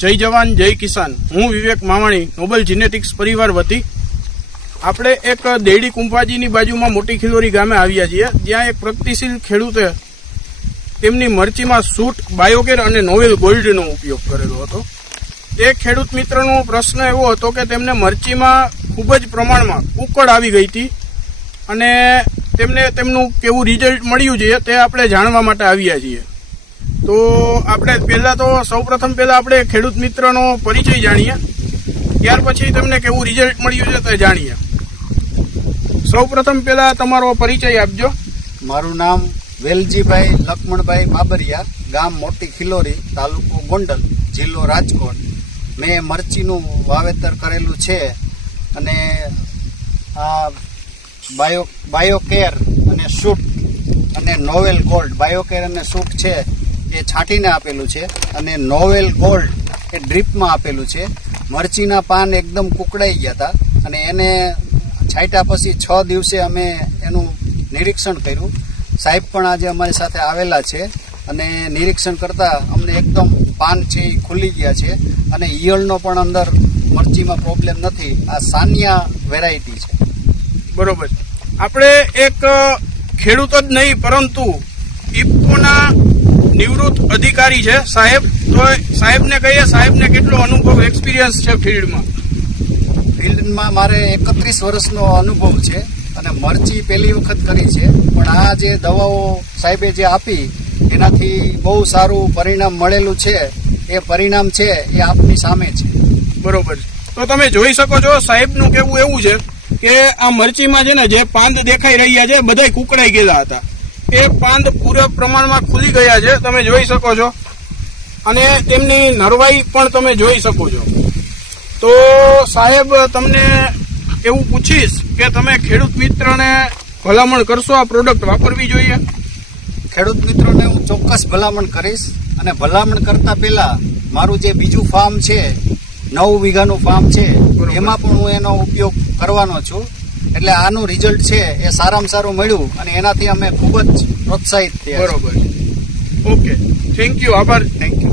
જય જવાન જય કિસાન। હું વિવેક માવાણી, નોબલ જીનેટિક્સ પરિવાર વતી આપણે એક દેડી કુંભાજીની બાજુમાં મોટી ખિલોરી ગામે આવ્યા છીએ, જ્યાં એક પ્રગતિશીલ ખેડૂતે તેમની મરચીમાં સૂટ, બાયોકેર અને નોવેલ ગોલ્ડનો ઉપયોગ કરેલો હતો। તે ખેડૂત મિત્રનો પ્રશ્ન એવો હતો કે તેમને મરચીમાં ખૂબ જ પ્રમાણમાં કુકડ આવી ગઈ હતી અને તેમને તેમનું કેવું રિઝલ્ટ મળ્યું છે તે આપણે જાણવા માટે આવ્યા છીએ। તો આપણે સૌપ્રથમ આપણે ખેડૂત મિત્રનો પરિચય જાણીએ, ત્યાર પછી તેમને કેવું રિઝલ્ટ મળ્યું છે તે જાણીએ। સૌપ્રથમ તમારો પરિચય આપજો। મારું નામ વેલજીભાઈ લક્ષ્મણભાઈ બાબરિયા, ગામ મોટી ખિલોરી, તાલુકો ગોંડલ, જિલ્લો રાજકોટ। મેં મરચીનું વાવેતર કરેલું છે અને આ બાયોકેર અને સૂટ અને નોવેલ ગોલ્ડ, બાયોકેર અને સૂટ છે એ છાંટીને આપેલું છે અને નોવેલ ગોલ્ડ એ ડ્રીપમાં આપેલું છે। મરચીના પાન એકદમ કુકડાઈ ગયા હતા અને એને છાંટ્યા પછી 6 દિવસે અમે એનું નિરીક્ષણ કર્યું। સાહેબ પણ આજે અમારી સાથે આવેલા છે અને નિરીક્ષણ કરતા અમને એકદમ પાન છે એ ખુલી ગયા છે અને ઈયળનો પણ અંદર મરચીમાં પ્રોબ્લેમ નથી। આ સાનિયા વેરાયટી છે। બરોબર। આપણે એક ખેડૂત જ નહીં પરંતુ ઇફકોના નિવૃત્ત અધિકારી છે સાહેબ, તો સાહેબને કહીએ, સાહેબને કેટલો અનુભવ, એક્સપિરિયન્સ છે ફિલ્ડમાં? મારે 31 વર્ષનો અનુભવ છે અને મરચી પહેલી વખત કરી છે, પણ આ જે દવાઓ સાહેબે જે આપી એનાથી બહુ સારું પરિણામ મળેલું છે। એ પરિણામ છે એ આપની સામે છે। બરોબર। તો તમે જોઈ શકો છો સાહેબનું કહેવું એવું છે કે આ મરચીમાં છે ને જે પાંદ દેખાઈ રહ્યા છે બધાય કુકડાઈ ગયેલા હતા, એ પાંદ પૂરા પ્રમાણમાં ખુલી ગયા છે, તમે જોઈ શકો છો, અને તેમની નરવાઈ પણ તમે જોઈ શકો છો। તો સાહેબ, તમને એવું પૂછીશ કે તમે ખેડૂત મિત્રને ભલામણ કરશો આ પ્રોડક્ટ વાપરવી જોઈએ? ખેડૂત મિત્રોને હું ચોક્કસ ભલામણ કરીશ અને ભલામણ કરતા પહેલા મારું જે બીજું ફાર્મ છે, 9 વીઘાનું ફાર્મ છે, એમાં પણ હું એનો ઉપયોગ કરવાનો છું। એટલે આનું રિઝલ્ટ છે એ સારામાં સારું મળ્યું અને એનાથી અમે ખૂબ જ પ્રોત્સાહિત થયા। બરોબર, ઓકે, થેન્ક યુ, આભાર, થેન્ક યુ।